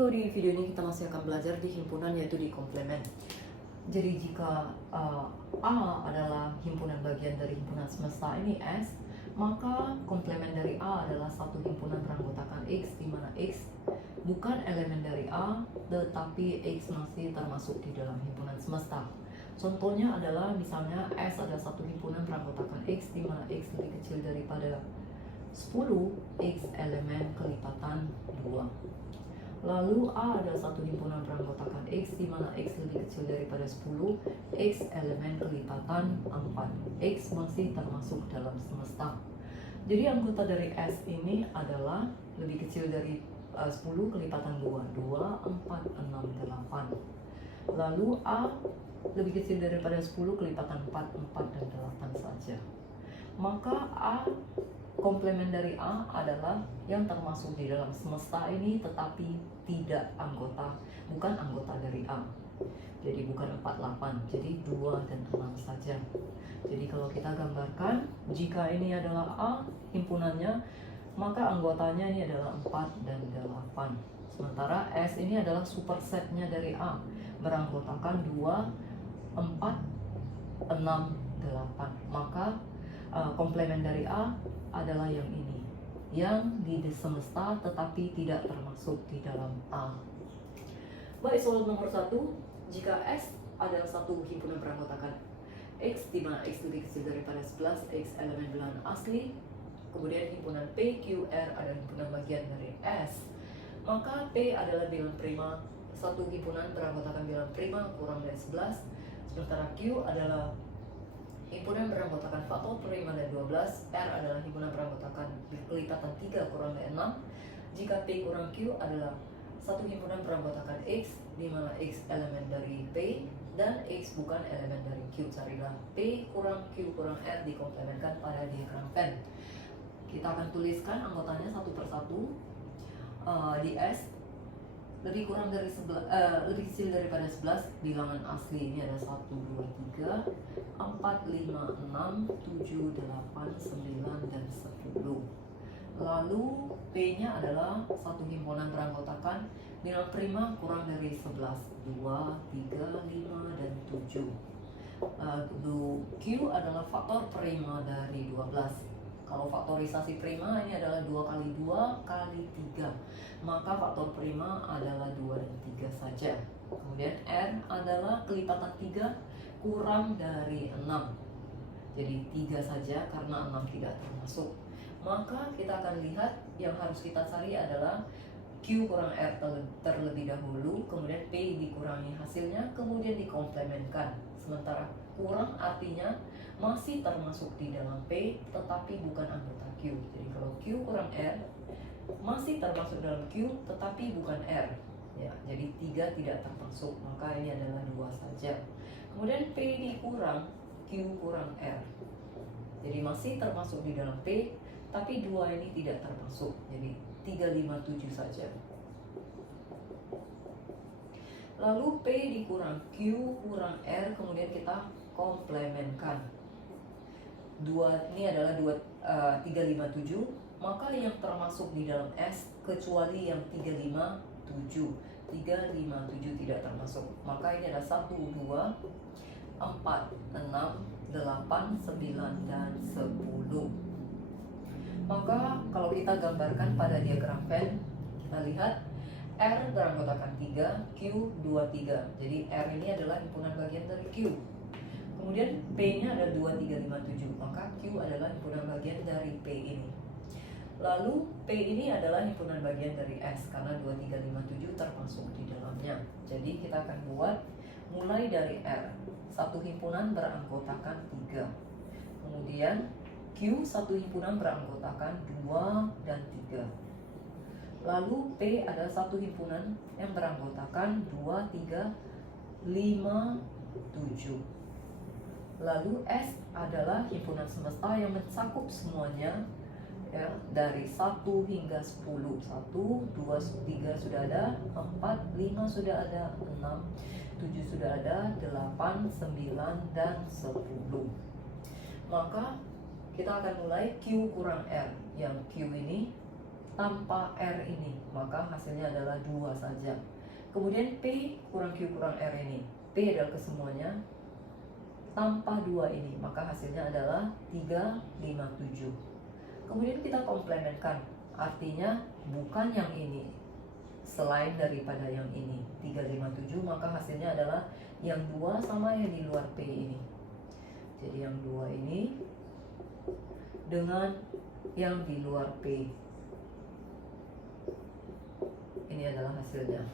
Halo, di video ini kita masih akan belajar di himpunan, yaitu di komplement. Jadi jika A adalah himpunan bagian dari himpunan semesta ini S, maka komplement dari A adalah satu himpunan beranggotakan X, di mana X bukan elemen dari A, tetapi X masih termasuk di dalam himpunan semesta. Contohnya adalah misalnya S adalah satu himpunan beranggotakan X, di mana X lebih kecil daripada 10, X elemen kelipatan 2. Lalu A adalah satu himpunan beranggotakan X, di mana X lebih kecil daripada 10, X elemen kelipatan 4. X masih termasuk dalam semesta. Jadi anggota dari S ini adalah lebih kecil dari 10 kelipatan 2, 2, 4, 6, 8. Lalu A lebih kecil daripada 10 kelipatan 4, 4, dan 8 saja. Maka A komplement dari A adalah yang termasuk di dalam semesta ini, tetapi tidak bukan anggota dari A. Jadi bukan 4, 8, jadi 2 dan 6 saja. Jadi kalau kita gambarkan, jika ini adalah A himpunannya, maka anggotanya ini adalah 4 dan 8. Sementara S ini adalah supersetnya dari A, beranggotakan 2, 4, 6, 8. Maka komplement dari A adalah yang ini, yang di semesta tetapi tidak termasuk di dalam A. Baik, soal nomor 1, jika S adalah satu himpunan beranggotakan X, di mana X lebih kecil daripada 11, X elemen bilangan asli, kemudian himpunan P, Q, R adalah himpunan bagian dari S, maka P adalah bilangan prima, satu himpunan beranggotakan bilangan prima kurang dari 11, sementara Q adalah himpunan beranggotakan faktor prima dari 12, R adalah himpunan beranggotakan kelipatan 3 kurang dari 6. Jika P kurang Q adalah satu himpunan beranggotakan X, di mana X elemen dari P dan X bukan elemen dari Q. Carilah P kurang Q kurang R dikomplementkan pada diagram Venn. Kita akan tuliskan anggotanya satu persatu. Di S lebih kecil daripada 11, bilangan asli ini ada 1, 2, 3, 4, 5, 6, 7, 8, 9, dan 10. Lalu P nya adalah satu himpunan beranggotakan bilangan prima kurang dari 11, 2, 3, 5, dan 7. Lalu Q adalah faktor prima dari 12. Kalau faktorisasi prima ini adalah 2 kali 2 kali 3, maka faktor prima adalah 2 dan 3 saja. Kemudian R adalah kelipatan 3 kurang dari 6, jadi 3 saja karena 6 tidak termasuk. Maka kita akan lihat yang harus kita cari adalah Q kurang R terlebih dahulu, kemudian P dikurangi hasilnya, kemudian dikomplementkan. Sementara kurang artinya masih termasuk di dalam P tetapi bukan anggota Q. Jadi kalau Q kurang R masih termasuk dalam Q tetapi bukan R ya, jadi 3 tidak termasuk, maka ini adalah 2 saja. Kemudian P dikurang Q kurang R, jadi masih termasuk di dalam P tapi 2 ini tidak termasuk, jadi 3, 5, 7 saja. Lalu P dikurang Q kurang R, kemudian kita komplementkan. 2 ini adalah 3, 5, 7, maka yang termasuk di dalam S kecuali yang 3, 5, 7. 3, 5, 7 tidak termasuk, maka ini ada 1, 2, 4, 6, 8, 9, dan 10. Maka kalau kita gambarkan pada diagram Venn, kita lihat R beranggotakan 3, Q 2, 3. Jadi R ini adalah himpunan bagian dari Q. Kemudian P-nya ada 2, 3, 5, 7, maka Q adalah himpunan bagian dari P ini. Lalu P ini adalah himpunan bagian dari S, karena 2, 3, 5, 7 termasuk di dalamnya. Jadi kita akan buat mulai dari R, satu himpunan beranggotakan 3. Kemudian Q satu himpunan beranggotakan 2 dan 3. Lalu P adalah satu himpunan yang beranggotakan 2, 3, 5, 7. Lalu S adalah himpunan semesta yang mencakup semuanya ya, dari 1 hingga 10. 1, 2, 3 sudah ada, 4, 5 sudah ada, 6, 7 sudah ada, 8, 9, dan 10. Maka kita akan mulai Q kurang R, yang Q ini tanpa R ini, maka hasilnya adalah 2 saja. Kemudian P kurang Q kurang R ini, P adalah kesemuanya, tanpa 2 ini, maka hasilnya adalah 357. Kemudian kita komplementkan, artinya bukan yang ini, selain daripada yang ini 357, maka hasilnya adalah yang 2 sama yang di luar P ini. Jadi yang 2 ini dengan yang di luar P, ini adalah hasilnya.